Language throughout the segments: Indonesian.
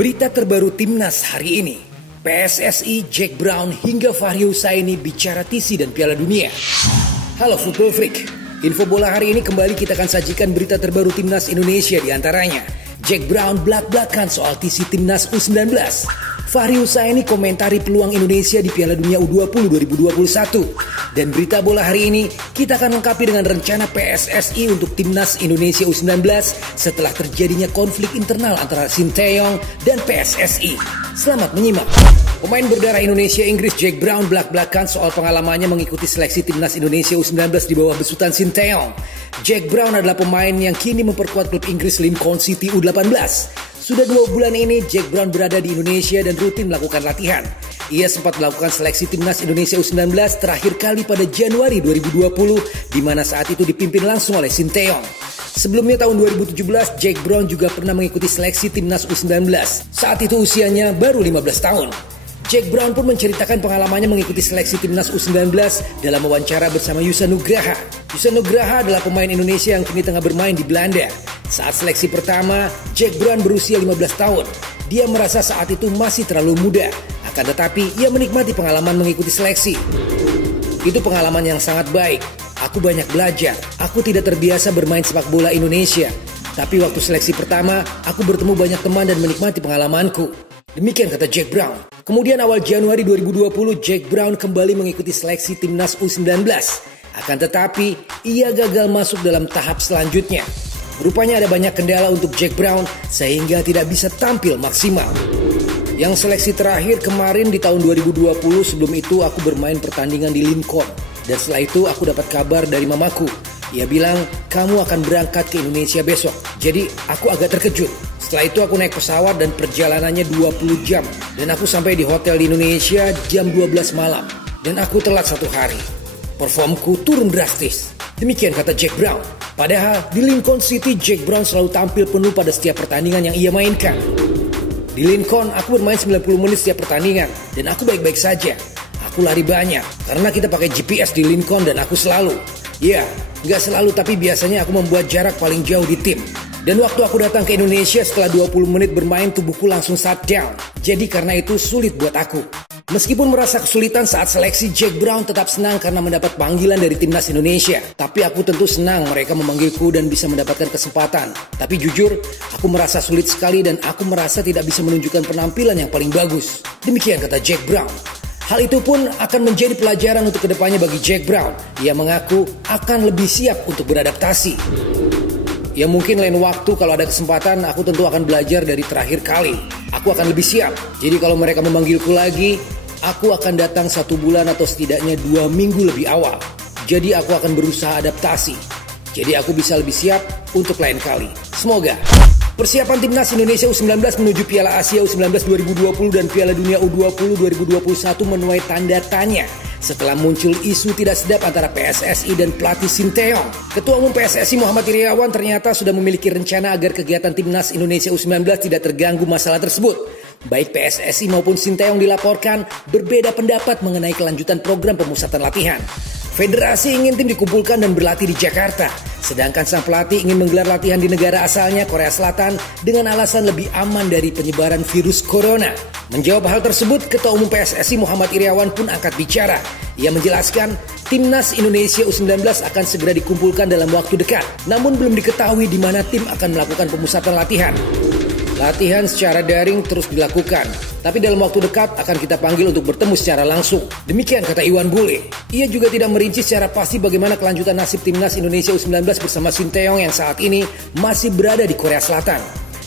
Berita terbaru Timnas hari ini. PSSI, Jack Brown hingga Fahri Husaini bicara TC dan Piala Dunia. Halo Football Freak. Info bola hari ini kembali kita akan sajikan berita terbaru Timnas Indonesia, di antaranya Jack Brown belak-belakan soal TC Timnas U19. Fahri Husaini komentari peluang Indonesia di Piala Dunia U20 2021. Dan berita bola hari ini kita akan lengkapi dengan rencana PSSI untuk Timnas Indonesia U19 setelah terjadinya konflik internal antara Sinteyong dan PSSI. Selamat menyimak. Pemain berdarah Indonesia Inggris Jack Brown belak-belakan soal pengalamannya mengikuti seleksi Timnas Indonesia U19 di bawah besutan Sinteyong. Jack Brown adalah pemain yang kini memperkuat klub Inggris Lincoln City U18. Sudah 2 bulan ini Jack Brown berada di Indonesia dan rutin melakukan latihan. Ia sempat melakukan seleksi Timnas Indonesia U19 terakhir kali pada Januari 2020, di mana saat itu dipimpin langsung oleh Sinteyong. Sebelumnya tahun 2017, Jack Brown juga pernah mengikuti seleksi Timnas U19. Saat itu usianya baru 15 tahun. Jack Brown pun menceritakan pengalamannya mengikuti seleksi Timnas U19 dalam wawancara bersama Yusa Nugraha. Yusa Nugraha adalah pemain Indonesia yang kini tengah bermain di Belanda. Saat seleksi pertama, Jack Brown berusia 15 tahun. Dia merasa saat itu masih terlalu muda. Akan tetapi, ia menikmati pengalaman mengikuti seleksi. Itu pengalaman yang sangat baik. Aku banyak belajar. Aku tidak terbiasa bermain sepak bola Indonesia. Tapi waktu seleksi pertama, aku bertemu banyak teman dan menikmati pengalamanku. Demikian kata Jack Brown. Kemudian awal Januari 2020, Jack Brown kembali mengikuti seleksi Timnas U19. Akan tetapi, ia gagal masuk dalam tahap selanjutnya. Rupanya ada banyak kendala untuk Jack Brown sehingga tidak bisa tampil maksimal. Yang seleksi terakhir kemarin di tahun 2020, sebelum itu aku bermain pertandingan di Lincoln. Dan setelah itu aku dapat kabar dari mamaku. Ia bilang, kamu akan berangkat ke Indonesia besok. Jadi aku agak terkejut. Setelah itu aku naik pesawat dan perjalanannya 20 jam. Dan aku sampai di hotel di Indonesia jam 12 malam. Dan aku telat 1 hari. Performku turun drastis. Demikian kata Jack Brown. Padahal di Lincoln City, Jack Brown selalu tampil penuh pada setiap pertandingan yang ia mainkan. Di Lincoln, aku bermain 90 menit setiap pertandingan. Dan aku baik-baik saja. Aku lari banyak. Karena kita pakai GPS di Lincoln dan aku selalu. Ya, nggak selalu tapi biasanya aku membuat jarak paling jauh di tim. Dan waktu aku datang ke Indonesia setelah 20 menit bermain, tubuhku langsung shut down. Jadi karena itu sulit buat aku. Meskipun merasa kesulitan saat seleksi, Jack Brown tetap senang karena mendapat panggilan dari Timnas Indonesia. Tapi aku tentu senang mereka memanggilku dan bisa mendapatkan kesempatan. Tapi jujur, aku merasa sulit sekali dan aku merasa tidak bisa menunjukkan penampilan yang paling bagus. Demikian kata Jack Brown. Hal itu pun akan menjadi pelajaran untuk kedepannya bagi Jack Brown. Ia mengaku akan lebih siap untuk beradaptasi. Ya mungkin lain waktu kalau ada kesempatan aku tentu akan belajar dari terakhir kali. Aku akan lebih siap. Jadi kalau mereka memanggilku lagi, aku akan datang 1 bulan atau setidaknya 2 minggu lebih awal. Jadi aku akan berusaha adaptasi. Jadi aku bisa lebih siap untuk lain kali. Semoga. Persiapan Timnas Indonesia U19 menuju Piala Asia U19 2020 dan Piala Dunia U20 2021 menuai tanda tanya setelah muncul isu tidak sedap antara PSSI dan pelatih Sinteyong. Ketua Umum PSSI Muhammad Iryawan ternyata sudah memiliki rencana agar kegiatan Timnas Indonesia U19 tidak terganggu masalah tersebut. Baik PSSI maupun Sinteyong dilaporkan berbeda pendapat mengenai kelanjutan program pemusatan latihan. Federasi ingin tim dikumpulkan dan berlatih di Jakarta, sedangkan sang pelatih ingin menggelar latihan di negara asalnya Korea Selatan dengan alasan lebih aman dari penyebaran virus corona. Menjawab hal tersebut, Ketua Umum PSSI Muhammad Iryawan pun angkat bicara. Ia menjelaskan, Timnas Indonesia U19 akan segera dikumpulkan dalam waktu dekat, namun belum diketahui di mana tim akan melakukan pemusatan latihan. Latihan secara daring terus dilakukan, tapi dalam waktu dekat akan kita panggil untuk bertemu secara langsung. Demikian kata Iwan Bule. Ia juga tidak merinci secara pasti bagaimana kelanjutan nasib Timnas Indonesia U19 bersama Sinteyong yang saat ini masih berada di Korea Selatan.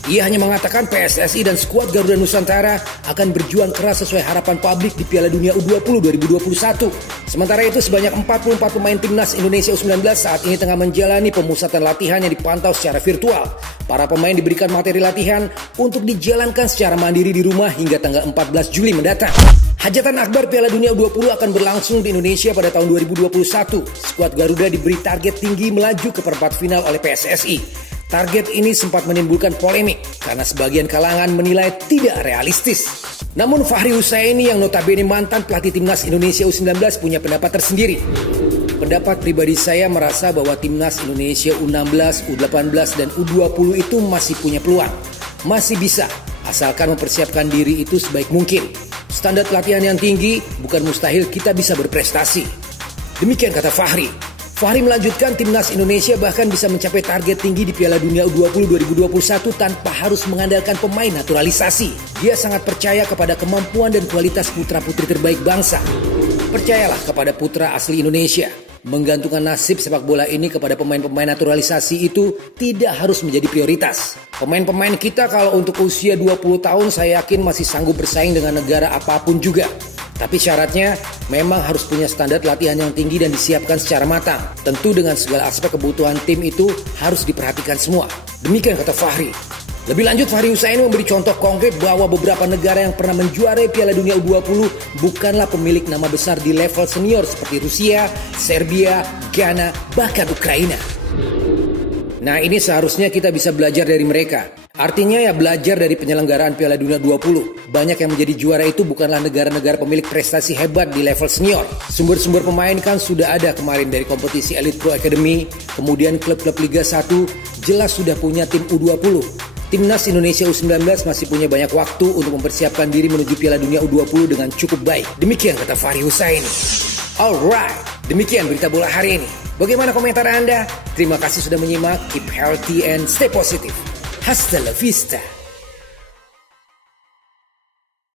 Ia hanya mengatakan PSSI dan skuad Garuda Nusantara akan berjuang keras sesuai harapan publik di Piala Dunia U20 2021. Sementara itu sebanyak 44 pemain Timnas Indonesia U19 saat ini tengah menjalani pemusatan latihan yang dipantau secara virtual. Para pemain diberikan materi latihan untuk dijalankan secara mandiri di rumah hingga tanggal 14 Juli mendatang. Hajatan akbar Piala Dunia U20 akan berlangsung di Indonesia pada tahun 2021. Skuad Garuda diberi target tinggi melaju ke perempat final oleh PSSI. Target ini sempat menimbulkan polemik karena sebagian kalangan menilai tidak realistis. Namun Fahri Husaini yang notabene mantan pelatih Timnas Indonesia U19 punya pendapat tersendiri. Pendapat pribadi saya merasa bahwa Timnas Indonesia U16, U18, dan U20 itu masih punya peluang. Masih bisa asalkan mempersiapkan diri itu sebaik mungkin. Standar latihan yang tinggi bukan mustahil kita bisa berprestasi. Demikian kata Fahri. Fahri melanjutkan timnas Indonesia bahkan bisa mencapai target tinggi di Piala Dunia U20 2021 tanpa harus mengandalkan pemain naturalisasi. Dia sangat percaya kepada kemampuan dan kualitas putra-putri terbaik bangsa. Percayalah kepada putra asli Indonesia. Menggantungkan nasib sepak bola ini kepada pemain-pemain naturalisasi itu tidak harus menjadi prioritas. Pemain-pemain kita kalau untuk usia 20 tahun saya yakin masih sanggup bersaing dengan negara apapun juga. Tapi syaratnya memang harus punya standar latihan yang tinggi dan disiapkan secara matang. Tentu dengan segala aspek kebutuhan tim itu harus diperhatikan semua. Demikian kata Fahri. Lebih lanjut, Fahri Husaini memberi contoh konkret bahwa beberapa negara yang pernah menjuarai Piala Dunia U20 bukanlah pemilik nama besar di level senior seperti Rusia, Serbia, Ghana, bahkan Ukraina. Nah, ini seharusnya kita bisa belajar dari mereka. Artinya ya belajar dari penyelenggaraan Piala Dunia 20. Banyak yang menjadi juara itu bukanlah negara-negara pemilik prestasi hebat di level senior. Sumber-sumber pemain kan sudah ada kemarin dari kompetisi Elite Pro Academy, kemudian klub-klub Liga 1 jelas sudah punya tim U20. Timnas Indonesia U19 masih punya banyak waktu untuk mempersiapkan diri menuju Piala Dunia U20 dengan cukup baik. Demikian kata Fahri Husaini. Alright, demikian berita bola hari ini. Bagaimana komentar Anda? Terima kasih sudah menyimak. Keep healthy and stay positive. Hasta la vista.